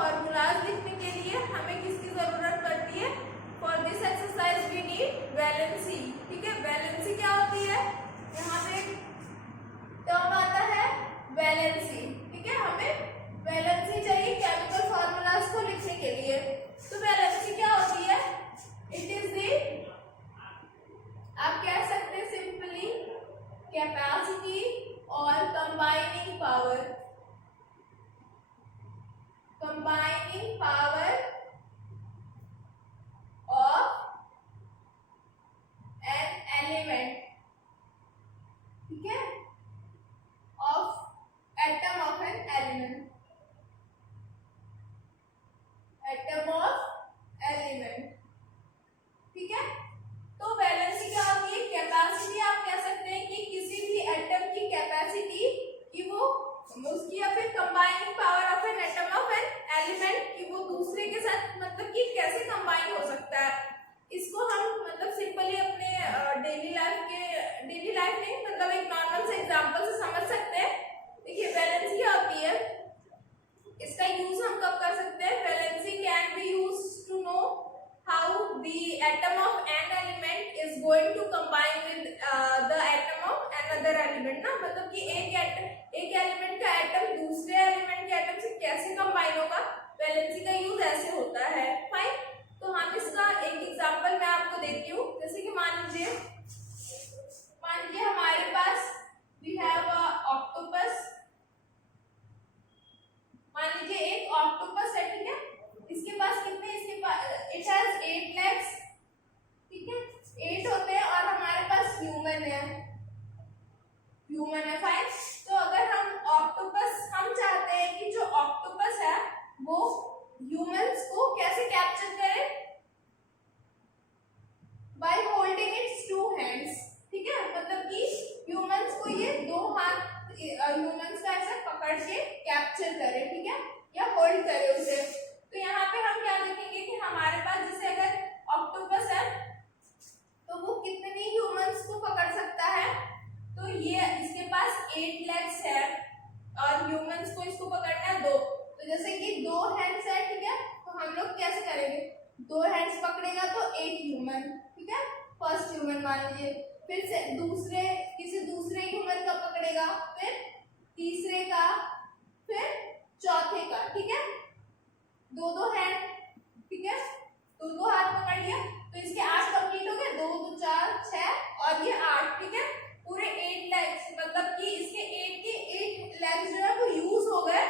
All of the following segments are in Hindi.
फॉर्मूलाज लिखने के लिए हमें किसकी जरूरत पड़ती है? For this exercise we need valency. ठीक है, वैलेंसी क्या होती है? यहाँ पे टर्म आता है वैलेंसी। ठीक है, हमें वैलेंसी चाहिए केमिकल फॉर्मूलाज को लिखने के लिए। तो वैलेंसी क्या होती है? इट इज द, आप कह सकते हैं सिंपली, कैपेसिटी और combining power, combining power of an element. ठीक है, of atom of an element, atom of element. ठीक है, तो वैलेंसी क्या होती है? कैपेसिटी, आप कह सकते हैं कि किसी भी एटम की कैपेसिटी कि वो उसकी, या फिर combining power of an atom of an element कि वो दूसरे के साथ मतलब कि कैसे कंबाइन हो सकता है। इसको हम मतलब सिंपली अपने डेली लाइफ में मतलब एक नॉर्मल से एग्जांपल से समझ सकते हैं। देखिए वैलेंसी क्या होती है, इसका यूज हम कब कर सकते हैं? Valency can be used to know how the atom of an element is going to combine with the atom of another element ना, मतलब कि एक एलिमेंट का एटम दूसरे एलिमेंट के एटम से कैसे कंबाइन होगा, वैलेंसी का यूज ऐसे होता है। फाइन, तो हम इसका एक एग्जांपल मैं आपको देती हूँ। जैसे कि मान लीजिए हमारे पास वी हैव ऑक्टोपस। मान लीजिए एक ऑक्टोपस है, ठीक है, इसके पास कितने, इसके पास इट हैज 8 लेग्स। ठीक है, 8 होते हैं, और हमारे पास ह्यूमन है फाइन। तो अगर हम ऑक्टोपस, हम चाहते हैं कि जो ऑक्टोपस है वो ह्यूमंस को कैसे कैप्चर करे? By holding it's 2 hands. ठीक है, मतलब कि ह्यूमंस को ये 2 हाथ ह्यूमंस का ऐसे पकड़ के कैप्चर करे, ठीक है, या होल्ड करे उसे। तो यहाँ पे हम क्या देखेंगे कि हमारे पास जैसे अगर ऑक्टोपस है तो वो कितने ह्यूमंस को पकड़ सकता है? तो ये इसके पास 8 लेग्स है और ह्यूमंस को इसको पकड़ना है 2। तो जैसे कि 2 हैंड्स है, ठीक है, तो हम लोग कैसे करेंगे? 2 हैंड्स पकड़ेगा तो 1 ह्यूमन, ठीक है, फर्स्ट ह्यूमन मान लीजिए, फिर से किसी दूसरे ह्यूमन का पकड़ेगा, फिर तीसरे का, फिर चौथे का। ठीक है, 2 हैंड, ठीक है, 2 हाथ पकड़ लिया, तो इसके 8 कंप्लीट हो गए, 2 2 4 6 और ये 8। ठीक है, पूरे 8 लेग्स, मतलब कि इसके 8 लेग्स जो है वो यूज हो गए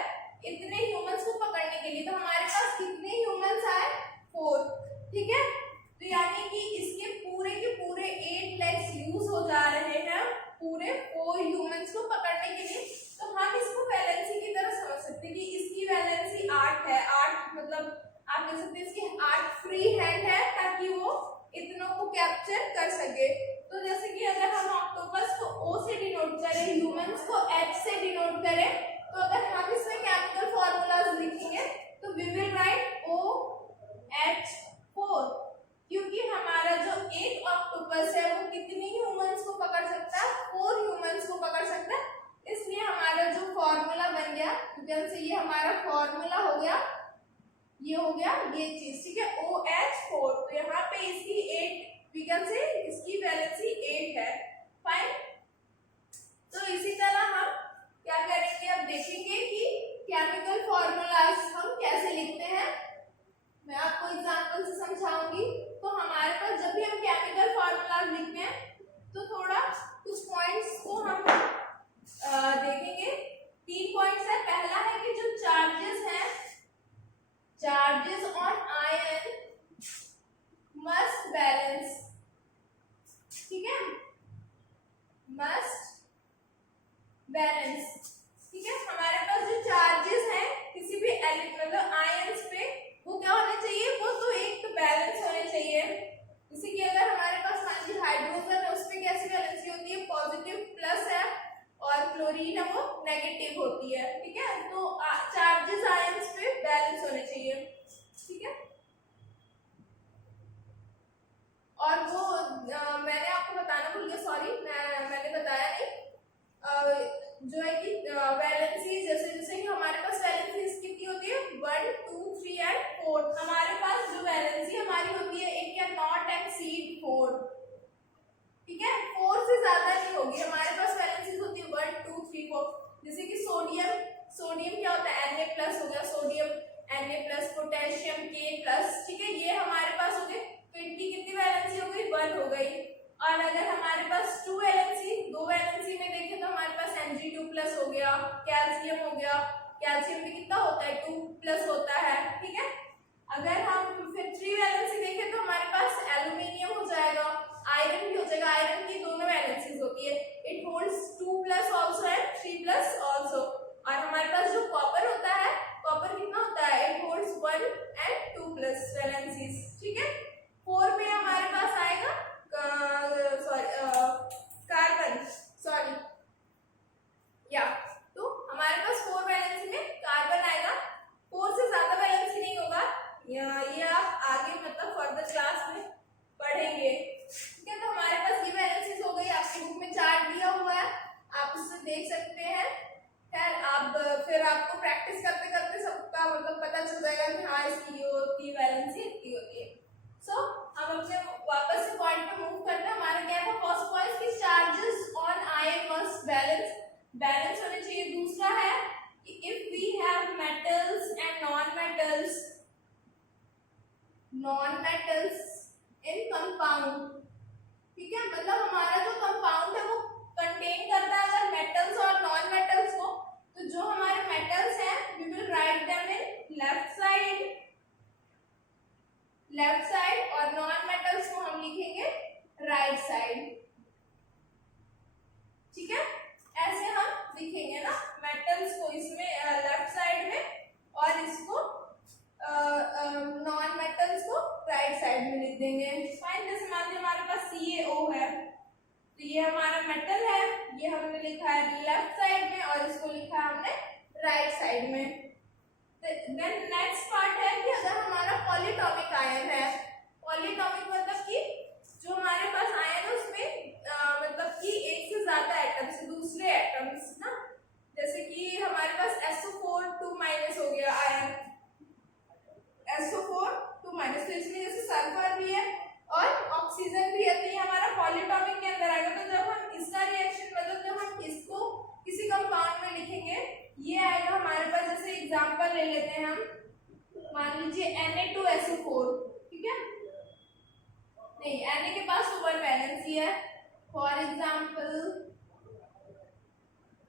इतने ह्यूमंस को पकड़ने के लिए। तो हमारे पास कितने ह्यूमंस आए? 4। ठीक है, तो यानी कि इसके पूरे के पूरे 8 लेग्स यूज हो जा रहे हैं पूरे 4 ह्यूमंस को पकड़ने के लिए। तो हम इसको वैलेंसी की तरह समझ सकते हैं कि इसकी वैलेंसी 8 है। 8 मतलब आप कह सकते हैं इसकी 8 फ्री हैंड है ताकि वो इतनों को कैप्चर कर सके। तो जैसे कि अगर हम ऑक्टोपस को O से डिनोट करें, ह्यूमंस को H से डिनोट करें, तो अगर हम इसमें केमिकल फॉर्मूलाज लिखेंगे तो वी विल राइट OH4, क्योंकि हमारा जो एक ऑक्टोपस है वो कितनी ह्यूमंस को पकड़ सकता है? 4 ह्यूमंस को पकड़ सकता है। इसलिए हमारा जो फॉर्मूला बन गया, जैसे ये हमारा फॉर्मूला हो गया, ये हो गया ये चीज, ठीक है, OH4। तो यहाँ पे इसकी 8 विकल्प से इसकी वैलेंसी 8 है। फाइन, तो इसी तरह हम क्या करेंगे, अब देखेंगे कि केमिकल फॉर्मूलाज हम कैसे लिखते हैं। मैं आपको एग्जांपल से समझाऊंगी। तो हमारे पास जब भी हम केमिकल फॉर्मूलाज लिखते हैं तो थोड़ा कुछ पॉइंट्स को हम देखेंगे। 3 पॉइंट्स है। पहला है कि जो चार्जेस हैं, charges on ion must balance. ठीक है, मस्ट बैलेंस। ठीक है, हमारे पास जो चार्जेस हैं किसी भी मतलब आयंस पे, वो क्या होने चाहिए? वो तो एक तो बैलेंस होने चाहिए। जैसे कि अगर हमारे पास मान लीजिए हाइड्रोजन है, उस पे कैसी बैलेंसी होती है? पॉजिटिव प्लस है, और क्लोरीन है वो नेगेटिव होती है। ठीक है, तो चार्जेस आयंस पे बैलेंस होने चाहिए। ठीक है, होगी, हमारे पास वैलेंसीज होती है 1 2 3 4। जैसे कि सोडियम क्या होता है Na प्लस हो गया, sodium Na plus, potassium K plus, ठीक है, ये हमारे पास हो गए। तो इनकी कितनी वैलेंसी हो गई, 1 हो गई। और अगर हमारे पास दो वैलेंसी में देखें तो हमारे पास Mg2 प्लस हो गया, कैल्शियम हो गया, कैल्शियम भी कितना होता है 2 प्लस होता है, ठीक है। अगर हम फिर 3 वैलेंसी देखें तो हमारे पास एल्यूमिनियम हो जाएगा, आयरन भी हो जाएगा। आयरन की दोनों वैलेंसीज होती है, it holds 2 plus also and 3 plus also. और हमारे पास जो कॉपर होता है, कॉपर कितना होता है, it holds 1 and 2 plus valencies, ठीक है। 4 में हमारे पास आएगा कार्बन, सॉरी या, तो हमारे पास 4 वैलेंसी में कार्बन आएगा, 4 से ज्यादा वैलेंसी नहीं होगा। ये आप आगे मतलब फर्दर क्लास में पढ़ेंगे, ठीक है। तो हमारे पास ये वैलेंसीज हो गई, आपकी बुक में चार्ट दिया हुआ है, आप उससे देख सकते हैं। खैर आप फिर आपको प्रैक्टिस करते करते सबका मतलब पता चल जाएगा कि हाँ इसकी ये होती है वैलेंसी, इतनी होती है। सो हम अपने वापस से पॉइंट पे मूव करते हैं। हमारा क्या था, फर्स्ट पॉइंट कि charges on ion must balance होने चाहिए। दूसरा है कि if we have metals and non metals in compound, ठीक है, मतलब हमारा जो कंपाउंड है वो कंटेन करता है अगर मेटल्स और नॉन मेटल्स को, तो जो हमारे मेटल्स हैं we will write them in left side और नॉन मेटल्स को हम लिखेंगे राइट साइड, ठीक है। ऐसे हम लिखेंगे ना, मेटल्स को इसमें लेफ्ट साइड में और इसको नॉन मेटल्स को राइट साइड में लिख देंगे। फाइन, जैसे मान लीजिए हमारे पास CaO है, तो ये हमारा मेटल है, ये हमने लिखा है लेफ्ट साइड में और इसको लिखा है हमने राइट साइड में। देन नेक्स्ट पार्ट है कि अगर हमारा पॉलीटॉमिक आयन है, पॉलीटॉमिक मतलब कि जो हमारे पास आयन है उसमें मतलब कि एक से ज्यादा एटम से दूसरे एटम्स ना, जैसे कि हमारे पास SO4 2- हो गया आयन, SO4 2-, तो इसमें जैसे सल्फर भी है और ऑक्सीजन भी है, तो ये हमारा पॉलीटॉमिक के अंदर आएगा। तो जब हम इसका रिएक्शन मतलब जब हम इसको किसी कंपाउंड में लिखेंगे, ये आएगा हमारे पास, जैसे एग्जांपल ले लेते हैं हम, मान लीजिए Na2SO4, ठीक है, नहीं Na के पास तो 1 वैलेंसी है। For example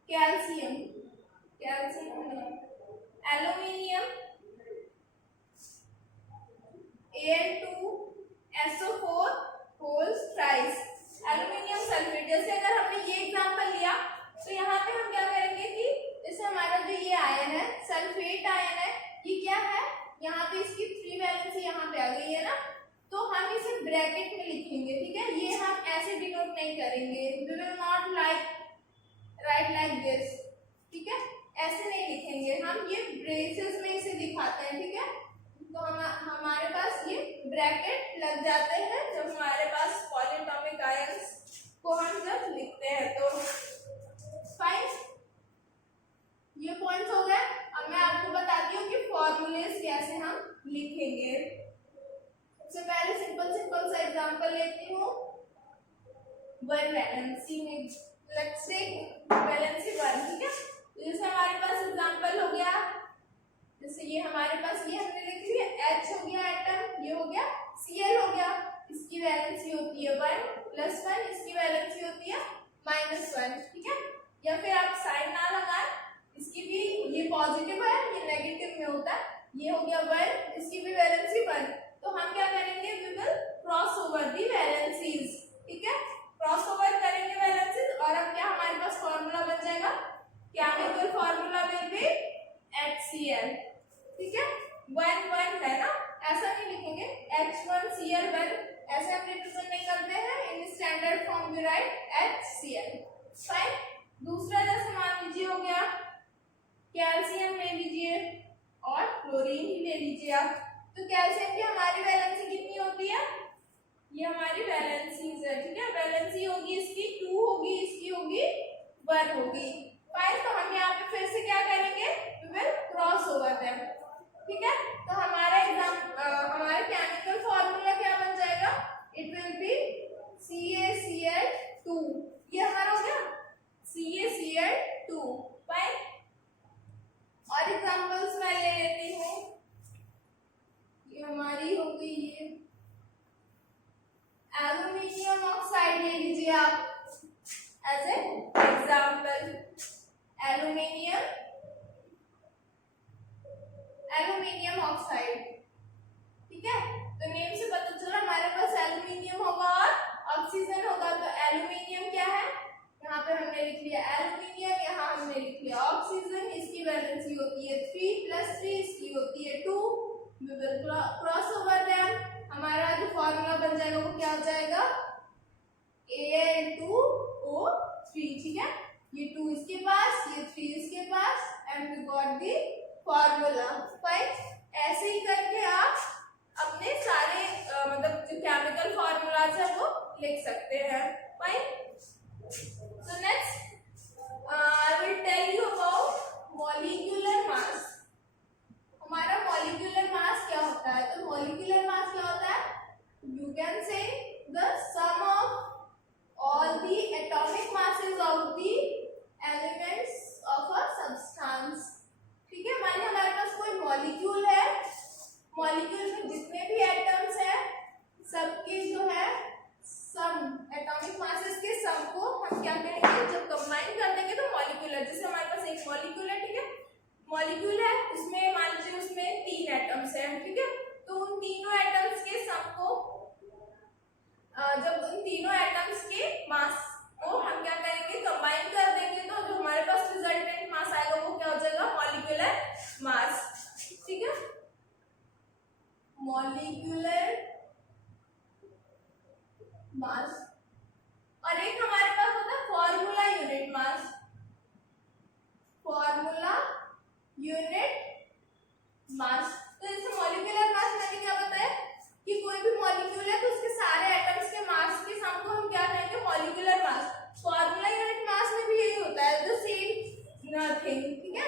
calcium aluminium Al2SO4 holes thrice, aluminium sulphate. जैसे अगर हमने ये एग्जांपल लिया तो यहाँ पे हम क्या करेंगे कि जैसे हमारा जो ये आयन है सल्फेट आयन है, ये क्या है, यहाँ पे इसकी 3 वैलेंसी यहाँ पे आ गई है ना, तो हम इसे ब्रैकेट में लिखेंगे, ठीक है। ये हम ऐसे डिनोट नहीं करेंगे, we will not write like this, ठीक है, ऐसे नहीं लिखेंगे हम, ये ब्रेसेस में इसे दिखाते हैं, ठीक है। तो हमारे पास ये ब्रैकेट लग जाते हैं जब हमारे पास पॉलीटॉमिक आयंस को हम जब लिखते हैं। तो फाइन, ये पॉइंट्स हो गए। अब मैं आपको बताती हूँ कि फॉर्मूलेस कैसे हम लिखेंगे। सबसे पहले सिंपल सा एग्जांपल लेती हूँ, 1 वैलेंसी में, लेट्स टेक वैलेंसी 1, ठीक है। जैसे हमारे पास एग्जांपल हो गया, जैसे ये हमारे पास ये हमने लिख लिया H हो गया एटम, ये हो गया Cl हो गया, इसकी वैलेंसी होती है 1+1, इसकी वैलेंसी होती है -1, ठीक है। या फिर आप साइन ना लगाएं, इसकी भी ये पॉजिटिव है, ये नेगेटिव में होता है, ये हो गया 1, इसकी भी वैलेंसी 1। तो हम क्या करेंगे, we will cross over the valencies, ठीक है, क्रॉस ओवर करेंगे वैलेंसीज। और अब क्या हमारे पास फॉर्मूला बन जाएगा, chemical formula will be HCl, ठीक है, 1 है ना, ऐसा नहीं लिखेंगे H1Cl1, ऐसे हम रिप्रेजेंट नहीं करते हैं, इन स्टैंडर्ड फॉर्म में राइट HCl। फाइन, दूसरा जैसे मान लीजिए हो गया कैल्शियम ले लीजिए और क्लोरीन ही ले लीजिए आप। तो कैल्शियम की हमारी वैलेंसी कितनी होती है, ये हमारी वैलेंसीज है, ठीक है, वैलेंसी होगी इसकी 2 होगी, इसकी होगी 1 होगी। फाइन, तो हम यहाँ पे फिर से क्या करेंगे, we will cross over them, ठीक है। तो हमारा हमारा केमिकल फॉर्मूला क्या बन जाएगा, इट विल बी CaCl2, ये हमारा हो गया एल्यूमिनियम ऑक्साइड ले लीजिए आप as a example. Aluminium oxide, ठीक है। तो नेम से पता चला हमारे पास एल्यूमिनियम होगा और ऑक्सीजन होगा। तो एल्यूमिनियम क्या है, यहाँ पे हमने लिख लिया एल्यूमिनियम, यहाँ हमने लिख लिया ऑक्सीजन। इसकी वैलेंसी होती है 3 + 3, इसकी होती है 2। We will cross over them. हमारा जो फॉर्मूला बन जाएगा वो क्या हो जाएगा, A(O3), ठीक है। ये 2 इसके पास, ये 3 इसके पास, and we got the formula. Fine. ऐसे ही करके आप अपने सारे मतलब जो केमिकल फॉर्मूलाज है वो लिख सकते हैं। Fine. So next I will tell you about molecular mass. हमारा मॉलिक्यूलर मास क्या होता है, तो मॉलिक्यूलर मास क्या होता है, you can say the sum of all the atomic masses of the elements of a substance, ठीक है। मानिए हमारे पास कोई मॉलिक्यूल है, मॉलिक्यूल में जितने भी एटम्स हैं सबके जो है सम, एटॉमिक मासेस के सम को हम क्या कहेंगे, जब कंबाइन कर देंगे तो मॉलिक्यूल है। जैसे हमारे पास एक मॉलिक्यूल है, ठीक है, मॉलिक्यूल है, उसमें मान लीजिए उसमें 3 एटम्स हैं, ठीक है। तो उन तीनों एटम्स के सम को जब उन तीनों एटम्स के मास को हम क्या करेंगे, कंबाइन कर देंगे, तो जो हमारे पास रिजल्टेंट मास आएगा वो क्या हो जाएगा, मॉलिक्यूलर मास, ठीक है। Molecular mass. और एक हमारे पास होता है फॉर्मूला यूनिट मास। फॉर्मूला यूनिट मास। तो जैसे मॉलिक्यूलर मास मैंने क्या बताया कि कोई भी मॉलिक्यूल है तो उसके सारे एटम्स के मास के सम को हम क्या कहेंगे, मॉलिक्यूलर मास। फॉर्मूला यूनिट मास में भी यही होता है, द सेम नथिंग, ठीक है।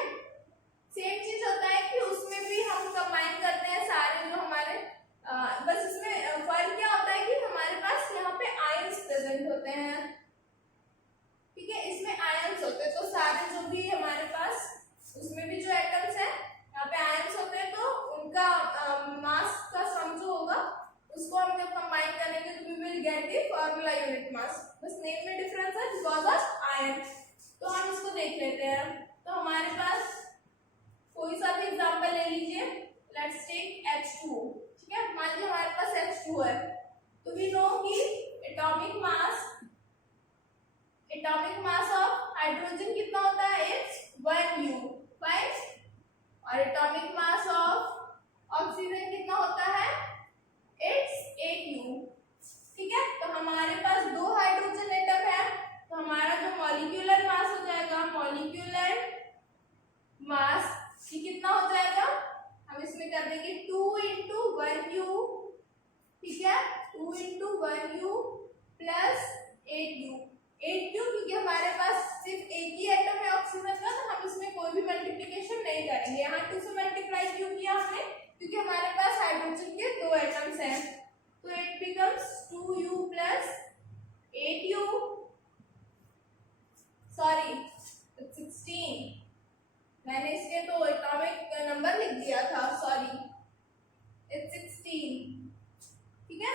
सेम चीज होता है कि उसमें भी हम कंबाइन करते हैं सारे जो हमारे बस इसमें फर्क क्या होता है कि हमारे पास यहाँ पे आयंस प्रेजेंट होते हैं, ठीक है। इसमें आयंस होते हैं, तो सारे जो भी हमारे पास उसमें भी जो एटम्स है यहाँ पे आयंस होते हैं, तो उनका मास का सम जो होगा उसको हम जब कंबाइन करेंगे तो we will get the formula unit mass. बस नेम में डिफरेंस है बिकॉज ऑफ आयन। तो हम इसको देख लेते हैं। तो हमारे पास कोई सा भी एग्जांपल ले लीजिए, लेट्स टेक H2, ठीक है। मान लीजिए हमारे पास H2 है, तो वी नो कि एटॉमिक मास ऑफ हाइड्रोजन कितना होता है, इट्स 1U, राइट। और एटॉमिक मास ऑफ ऑक्सीजन कितना होता है, इट्स 8U, ठीक है। तो हमारे पास 2 हाइड्रोजन एटम है, तो हमारा जो मॉलिक्यूलर मास हो जाएगा, मॉलिक्यूलर मास ये कितना हो जाएगा, हम इसमें कर देंगे 2 × 1U, ठीक है। 2 × 1U + 8U। 8U क्योंकि हमारे पास सिर्फ एक ही एटम है ऑक्सीजन का, तो हम इसमें कोई भी मल्टीप्लिकेशन नहीं करेंगे। यहाँ 2 से मल्टीप्लाई क्यों किया हमने, क्योंकि हमारे पास हाइड्रोजन के 2 एटम्स हैं, तो it becomes 2U + 8U, sorry 16, मैंने इसके तो एटॉमिक नंबर लिख दिया था, सॉरी, इट्स 16, ठीक है।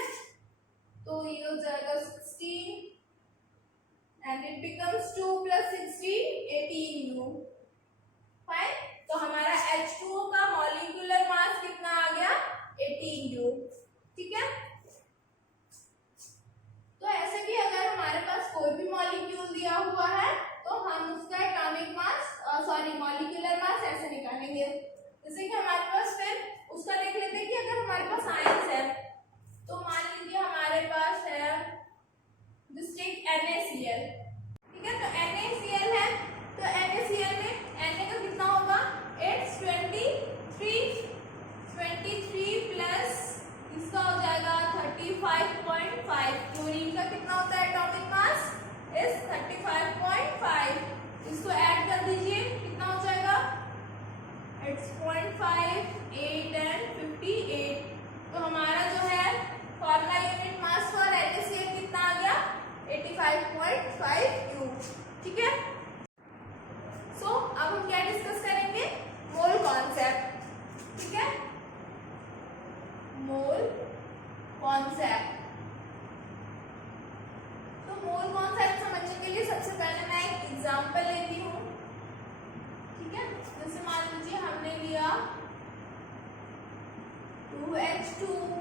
तो ये हो जाएगा 16 and it becomes 2 + 16, 18U, fine. तो हमारा H2O का मॉलिक्यूलर मास कितना आ गया, 18U, ठीक है। तो ऐसे कि अगर हमारे पास कोई भी मॉलिक्यूल दिया हुआ है तो हम उसका एटॉमिक मास मॉलिक्यूलर मास ऐसे निकालेंगे। जैसे कि हमारे पास फिर उसका देख लेते हैं कि अगर हमारे पास आयंस है, तो मान लीजिए हमारे पास है डिस्ट्रिक्ट NaCl, ठीक है। तो NaCl है, तो NaCl में Na का कितना होगा, इट्स 23 प्लस इसका हो जाएगा 35.5। क्लोरीन का कितना होता है एटॉमिक मास, इज 35.5। इसको ऐड कर दीजिए, कितना हो जाएगा, इट्स 0.5, 8 and 58। तो हमारा जो है formula unit mass for NaCl कितना आ गया, 85.5U, ठीक है। सो अब हम क्या डिस्कस करेंगे, मोल कॉन्सेप्ट, ठीक है। Mole concept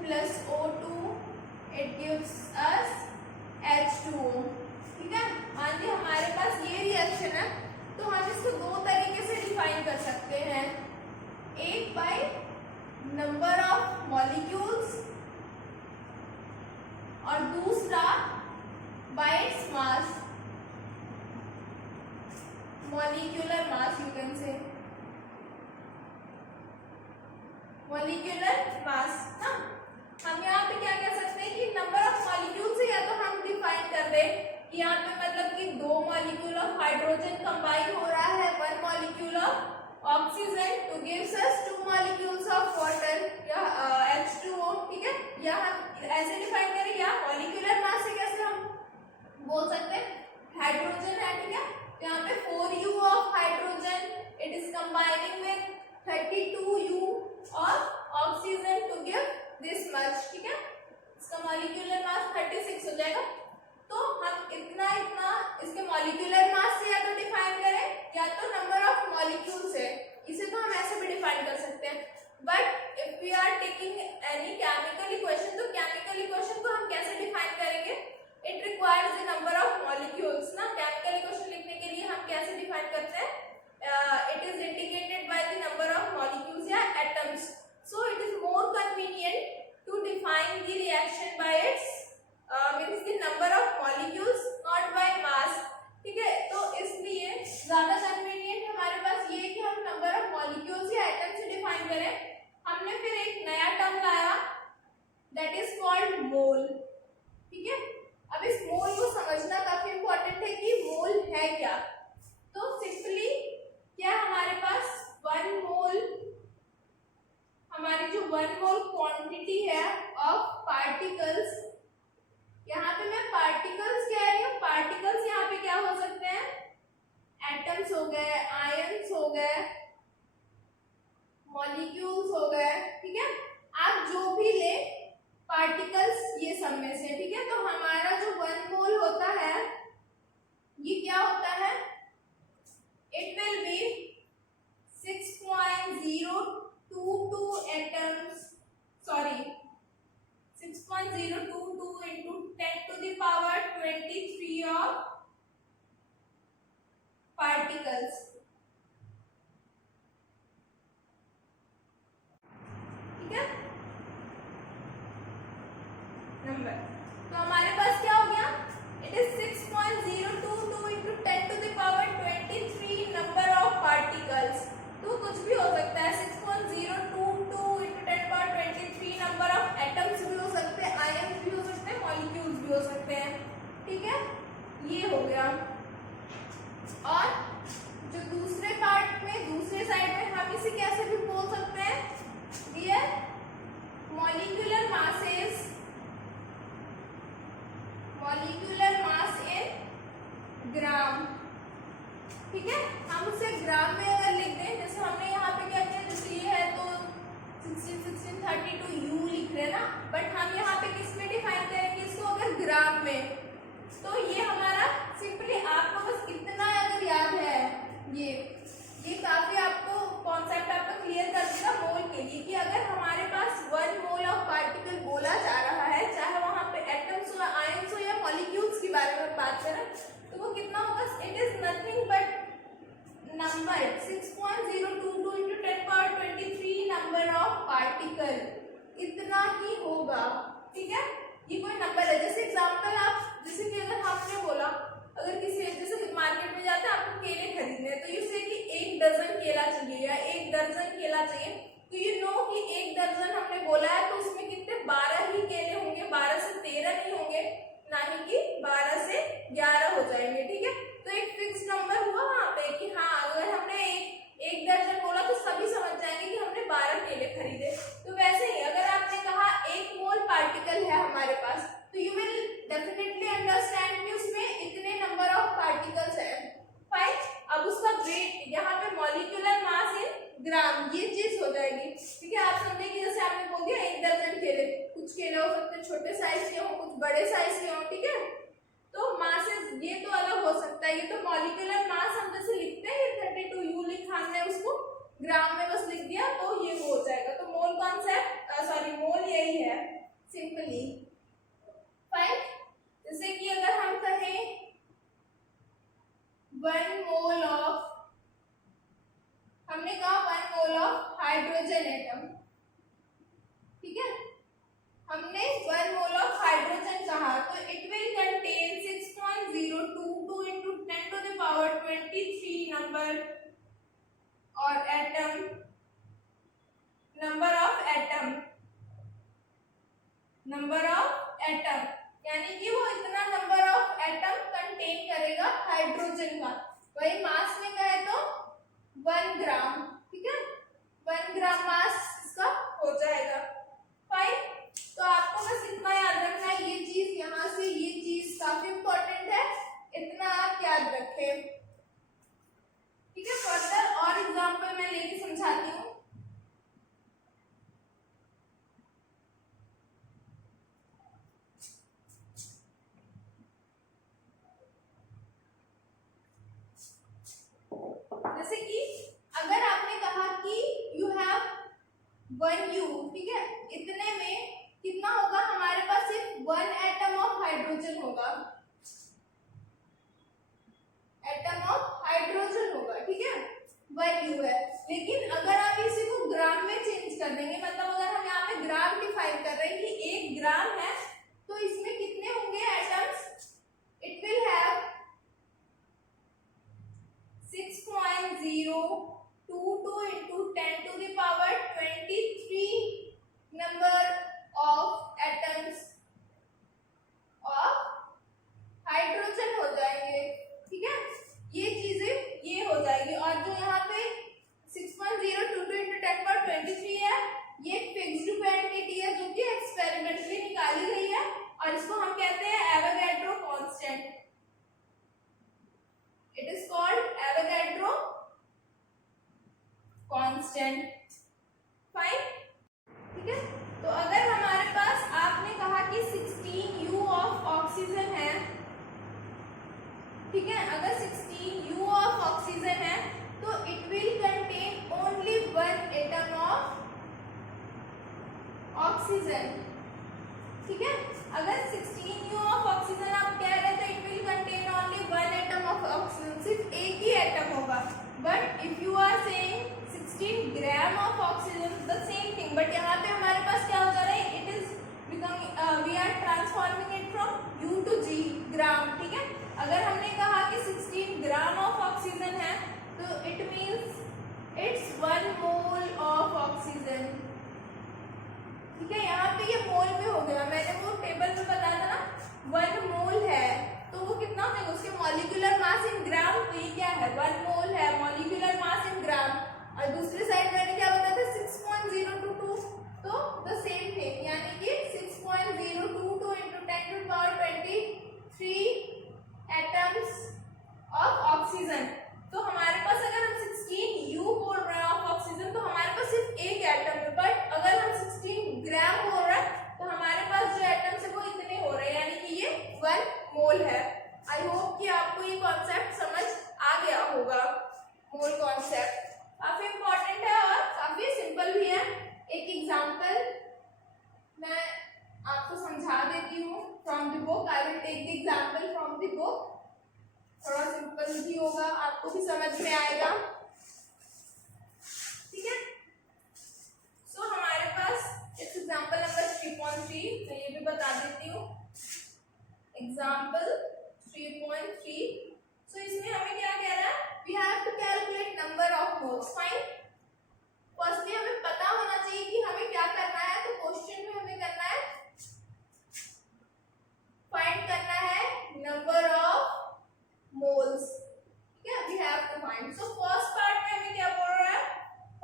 plus O2 it gives us H2O। ठीक है, मान लीजिए हमारे पास ये रिएक्शन है तो हम इसको दो तरीके से डिफाइन कर सकते हैं, एक बाय नंबर ऑफ मॉलिक्यूल्स और दूसरा bye its mass, molecular mass you can say, molecular mass ना। हम यहाँ पे क्या कह सकते हैं कि नंबर ऑफ मॉलिक्यूल से या तो हम डिफाइन कर दे कि यहाँ पे मतलब कि दो मॉलिक्यूल ऑफ हाइड्रोजन कंबाइन हो रहा है one molecule of oxygen two gives us two molecules of water या H2O। ठीक है, या हम ऐसे डिफाइन करें, या मॉलिक्यूलर मास से कैसे हम बोल सकते हैं, हाइड्रोजन है, ठीक है, यहाँ पे 4U of hydrogen it is combining with 32U of oxygen to give this much। ठीक है, इसका मॉलिक्यूलर मास 36 हो जाएगा। तो हम इतना इतना इसके मॉलिक्यूलर मास से या तो डिफाइन करें या तो नंबर ऑफ मॉलिक्यूल से, इसे तो हम ऐसे भी डिफाइन कर सकते हैं। But if we are taking any chemical equation, तो केमिकल इक्वेशन को हम कैसे डिफाइन करेंगे, it requires the number of molecules ना। केमिकल इक्वेशन लिखने के लिए हम कैसे डिफाइन करते हैं, it is indicated by the number of molecules या atoms. So it is more convenient to define the reaction by its means the number of molecules not by mass. ठीक है, तो इसलिए ज्यादा कन्वीनियंट हमारे पास ये है कि हम नंबर ऑफ मॉलिक्यूल्स या एटम्स से डिफाइन करें। हमने फिर एक नया टर्म लाया दैट इज कॉल्ड मोल। ठीक है, अब इस मोल को समझना काफी इंपॉर्टेंट है कि मोल है क्या। तो सिंपली क्या हमारे पास वन मोल, हमारी जो वन मोल क्वांटिटी है ऑफ पार्टिकल्स, यहाँ पे मैं पार्टिकल्स कह रही हूँ, पार्टिकल्स यहाँ पे क्या हो सकते हैं, एटम्स हो गए, आयंस हो गए, मॉलिक्यूल्स हो गए। ठीक है, आप जो भी ले पार्टिकल्स ये सब में से। ठीक है, तो हमारा जो वन मोल होता है ये क्या होता है, it will B 6.022 atoms, sorry 6.022 into 10 to the power 23 of particles। ठीक है, नंबर तो हमारे पास क्या हो गया, it is 6.022 into 10 to the power 23 number of particles. तो कुछ भी हो सकता है, 6.022 into 10 power 23 number of atoms भी हो सकते हैं, आयंस भी हो सकते हैं, मॉलिक्यूल्स भी हो सकते हैं। ठीक है, ये हो गया। और जो दूसरे पार्ट में, दूसरे साइड में हम इसे कैसे भी बोल सकते हैं, dear molecular masses, molecular mass in gram. ठीक है, हम उसे ग्राम में अगर लिख दें, जैसे हमने यहाँ पे क्या किया, जैसे ये है तो 1632 U लिख रहे हैं ना, बट हम यहाँ पे किस में डिफाइन करेंगे इसको, अगर ग्राम में। तो ये हमारा सिंपली, आपको बस इतना अगर याद है, ये काफी आपको कॉन्सेप्ट आपका क्लियर कर देगा मोल के लिए, कि अगर हमारे पास वन मोल ऑफ पार्टिकल बोला जा रहा है, चाहे वहां पे एटम्स हो, आयंस हो या मॉलिक्यूल्स की बारे में बात करें, तो वो कितना होगा, it is nothing but number 6.022 into 10 power 23 number of particle, इतना ही होगा। ठीक है, ये कोई नंबर है। जैसे एग्जांपल आप, जैसे कि अगर हमने बोला, अगर किसी जैसे मार्केट में जाते हैं आपको केले खरीदने हैं, तो यू से कि 1 दर्जन केला चाहिए या 1 दर्जन केला चाहिए, तो यू नो कि 1 दर्जन हमने बोला है तो उसमें कितने 12 ही केले होंगे, 12 से 13 नहीं होंगे, ना ही कि 12 से 11 हो जाएंगे। ठीक है, तो एक फिक्स नंबर हुआ वहां पे कि हाँ, अगर हमने एक दर्जन बोला तो सभी समझ जाएंगे कि हमने 12 केले खरीदे। तो वैसे ही अगर आपने कहा 1 मोल पार्टिकल है हमारे पास, तो यू विल डेफिनेटली अंडरस्टैंड कि उसमें इतने नंबर ऑफ पार्टिकल्स है। फाइन, अब उसका वेट, यहाँ पे मॉलिक्यूलर मास इन ग्राम, ये चीज हो जाएगी। ठीक है, आप समझे कि जैसे आपने बोल दिया 1 दर्जन केले, कुछ केले हो सकते हैं छोटे साइज के हो, कुछ बड़े साइज के हो। ठीक है, तो मासेस ये तो अलग हो सकता है, ये तो मॉलिक्यूलर मास हम जैसे लिखते हैं, 32U लिखा हमने, उसको ग्राम में बस लिख दिया तो ये हो जाएगा। तो मोल कॉन्सेप्ट, सॉरी मोल यही है। हमने 1 मोल ऑफ हाइड्रोजन कहा तो it will contain 6.022 into 10 to the power 23 number और एटम, नंबर ऑफ एटम यानी कि वो इतना नंबर ऑफ एटम कंटेन करेगा हाइड्रोजन का। वही मास में कहे तो 1 ग्राम, ठीक है, 1 ग्राम मास इसका हो जाएगा। फाइन, तो आपको बस इतना याद रखना है, ये चीज यहाँ से ये चीज काफी इंपॉर्टेंट है, इतना आप याद रखें, ठीक है। फर्दर और एग्जांपल मैं लेके समझाती हूँ। जैसे कि अगर आपने कहा कि यू हैव 1 U, ठीक है, इतने में कितना होगा, हमारे पास सिर्फ 1 एटम ऑफ हाइड्रोजन होगा, ठीक है, 1 U है। लेकिन अगर आप इसी को ग्राम में चेंज कर देंगे, मतलब अगर हम यहाँ पे ग्राम डिफाइन कर रहे हैं कि 1 ग्राम है तो इसमें कितने होंगे atoms, it will have 6.022 into 10 to the power 23 number of atoms of hydrogen हो जाएंगे, ठीक है, ये चीजें ये हो जाएगी। और जो यहाँ पे 6.022 into 10 power 23 है, ये फिक्स्ड क्वांटिटी है जो कि एक्सपेरिमेंटली निकाली गई है और इसको हम कहते हैं Avogadro constant. It is called Avogadro constant. Fine, ठीक है। तो अगर हमारे पास आपने कहा कि 16 U of ऑक्सीजन है, ठीक है, अगर 16 U of ऑक्सीजन है तो it will contain only 1 atom of oxygen, ठीक है। अगर 16 U of ऑक्सीजन आप कह रहे थे, it will contain only 1 atom of oxygen, सिर्फ एक ही एटम होगा। But if you are saying 16 gram of oxygen, the same thing, but यहाँ पे हमारे पास क्या हो जा रहा है, it is becoming, we are transforming it from U to G, gram, ठीक है। अगर हमने कहा कि 16 ग्राम ऑफ ऑक्सीजन है तो it means it's 1 mole of oxygen, ठीक है। यहाँ पे ये मोल में हो गया, मैंने वो टेबल में बताया था ना, 1 मोल है तो वो कितना होगा, उसके मॉलिक्यूलर मास इन ग्राम, तो ये क्या है, 1 मोल है, मॉलिक्यूलर मास इन ग्राम। और दूसरी साइड मैंने क्या बताया था, 6.022, तो द सेम थिंग, यानी कि 6.022 into 10 to the power 23 atoms of oxygen. तो हमारे पास अगर हम 16 U बोल रहे हैं ऑफ ऑक्सीजन तो हमारे पास सिर्फ एक एटम है, बट अगर हम 16 ग्राम बोल रहे हैं तो हमारे पास जो एटम्स है वो इतने हो रहे हैं, यानी कि ये 1 मोल है। आई होप कि आपको ये कॉन्सेप्ट समझ आ गया होगा। मोल कॉन्सेप्ट काफी इंपॉर्टेंट है और काफी सिंपल भी है। एक एग्जांपल मैं आपको समझा देती हूँ from the book, I will take the example from the book, थोड़ा सिंपल भी होगा, आपको भी समझ में आएगा, ठीक है। सो हमारे पास इस एग्जांपल नंबर 3.3, मैं ये भी बता देती हूँ, एग्जांपल 3.3। सो इसमें हमें क्या कह रहा है, we have to calculate number of moles. Fine, firstly हमें पता होना चाहिए कि हमें क्या करना है, तो क्वेश्चन में हमें करना है, फाइंड करना है नंबर ऑफ मोल्स, ठीक है, we have to find. So first part में हमें क्या बोल रहा है,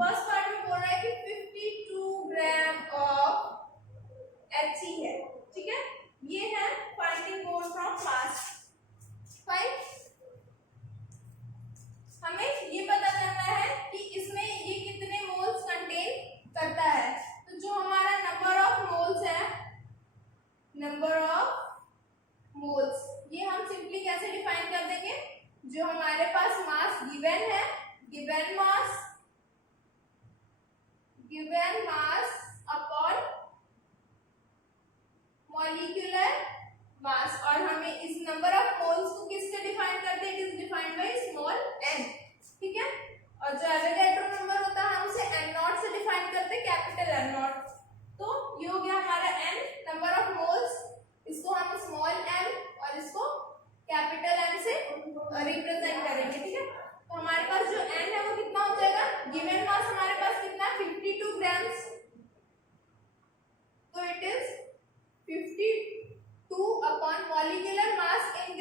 फर्स्ट पार्ट में बोल रहा है कि 52 ग्राम ऑफ He है, ठीक है, ये है finding mole from mass. Fine, हमें ये पता करना है कि इसमें ये कितने मोल्स कंटेन करता है। तो जो हमारा नंबर ऑफ मोल्स है, नंबर ऑफ मोल्स, ये हम सिंपली कैसे डिफाइन कर देंगे, जो हमारे पास मास गिवन है, given mass upon molecular mass, और हमें इस नंबर ऑफ मोल्स को किससे डिफाइन करते हैं, it is defined by small n, ठीक है। और जो एवोगैड्रो नंबर होता है हम उसे n0 से डिफाइन करते हैं, कैपिटल N0। तो ये हो गया हमारा n, नंबर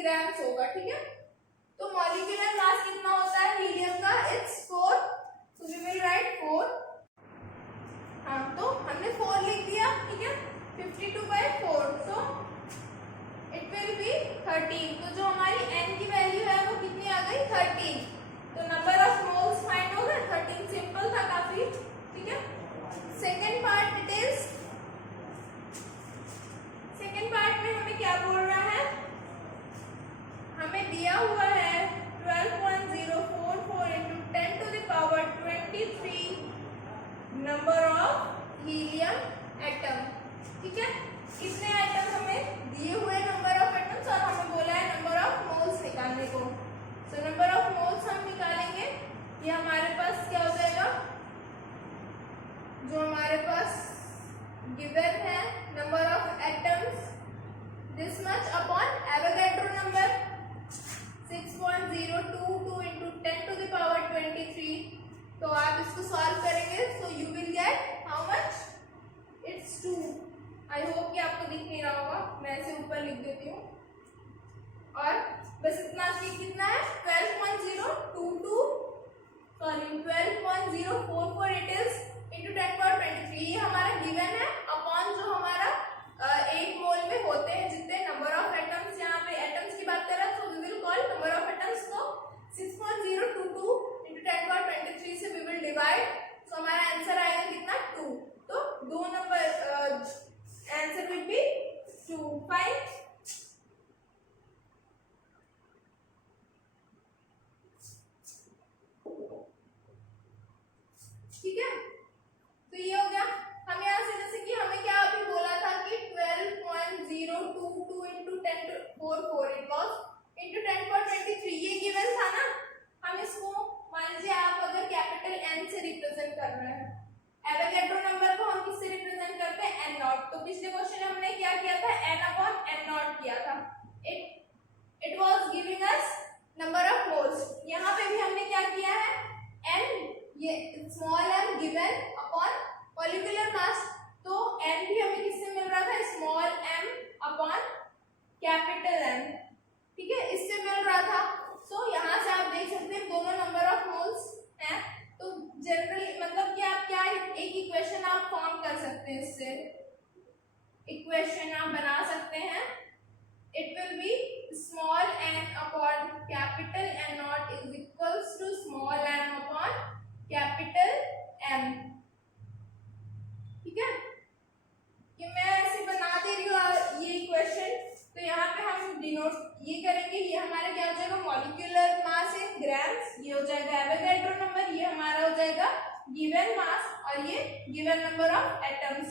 ग्राम्स होगा, ठीक है। तो मॉलिक्यूलर मास कितना होता है हीलियम का, it's 4, so we will write 4। हाँ, तो हमने 4 लिख दिया, ठीक है। 52/4, तो इट विल बी 13। तो जो हमारी n की वैल्यू है वो कितनी आ गई, 13। तो नंबर ऑफ मोल्स फाइंड हो गए, 13, सिंपल था काफी, ठीक है। Second part it is, second part में हमें क्या बोल रहा है, हमें दिया हुआ है 12.044 into 10 to the power 23 number of helium atom, ठीक है। कितने एटम हमें दिए हुए नंबर ऑफ एटम्स, और हमें बोला है नंबर ऑफ मोल्स निकालने को। सो नंबर ऑफ मोल्स हम निकालेंगे, ये हमारे पास क्या हो जाएगा, जो हमारे पास गिवन है number of atoms this much upon Avogadro number 6.022 into 10 to the power 23। तो आप इसको सॉल्व करेंगे, so you will get how much, it's 2। I hope कि आपको दिख नहीं रहा होगा, मैं इसे ऊपर लिख देती हूँ। और बस इतना कि कितना है 12.022 सॉरी 12.044 इट इज into 10^23। ये हमारा गिवन है अपॉन जो हमारा एक मोल में होते हैं जितने नंबर ऑफ एटम्स, यहाँ पे एटम्स की बात कर रहा है, तो we will call number of atoms को 6.022 into 10^23 से वी विल डिवाइड, सो हमारा आंसर आएगा कितना, 2। तो दो नंबर आंसर विल बी 2, 5। ठीक है, तो ये हो गया। हम यहाँ से जैसे कि हमें क्या अभी बोला था कि 12.022 into 10^4 इट वाज into 10^23, ये गिवन था ना। हम इसको मान लीजिए आप अगर कैपिटल N से रिप्रेजेंट कर रहे हैं, एवोगैड्रो नंबर को हम किससे रिप्रेजेंट करते हैं, N नॉट। तो पिछले क्वेश्चन में हमने क्या किया था, N/N0 किया था। It was giving us number of moles. यहाँ पे भी हमने क्या किया है, N ये small m given upon molecular mass, तो m भी हमें किससे मिल रहा था, small m upon capital M, ठीक है, इससे मिल रहा था। सो यहाँ से आप देख सकते हैं दोनों नंबर ऑफ मोल्स हैं। तो जनरली मतलब कि आप क्या एक इक्वेशन आप फॉर्म कर सकते हैं, इससे इक्वेशन आप बना सकते हैं, it will be small n upon capital N0 is equals to small m upon capital M, ठीक है। कि मैं ऐसे बना दे रही हूँ ये इक्वेशन, तो यहाँ पे हम डिनोट ये करेंगे, ये हमारा क्या हो जाएगा, मॉलिक्यूलर मास इन ग्राम्स, ये हो जाएगा एवोगैड्रो नंबर, ये हमारा हो जाएगा गिवन मास, और ये गिवन नंबर ऑफ एटम्स,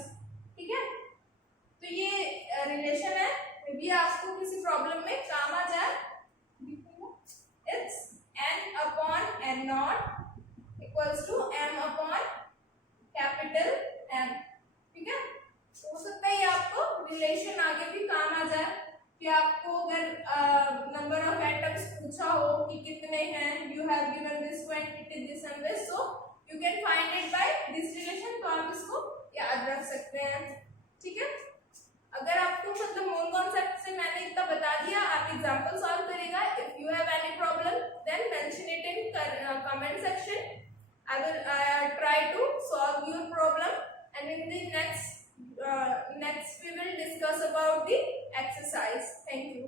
ठीक है। तो ये रिलेशन है, मे बी आपको किसी प्रॉब्लम में काम आ जाए। It's N/N0 equals to M upon capital M, ठीक है। हो सकता है ये आपको रिलेशन आगे भी काम आ जाए, कि आपको अगर नंबर ऑफ एटम्स पूछा हो कि कितने हैं, you have given this quantity this and this, so you can find it by this relation, तो आप इसको याद रख सकते हैं, ठीक है। अगर आपको मतलब मोल कॉन्सेप्ट से मैंने इतना बता दिया, आप एग्जांपल सॉल्व करेगा। If you have any problem then mention it in comment section, I will try to solve your problem, and in the next we will discuss about the exercise. Thank you.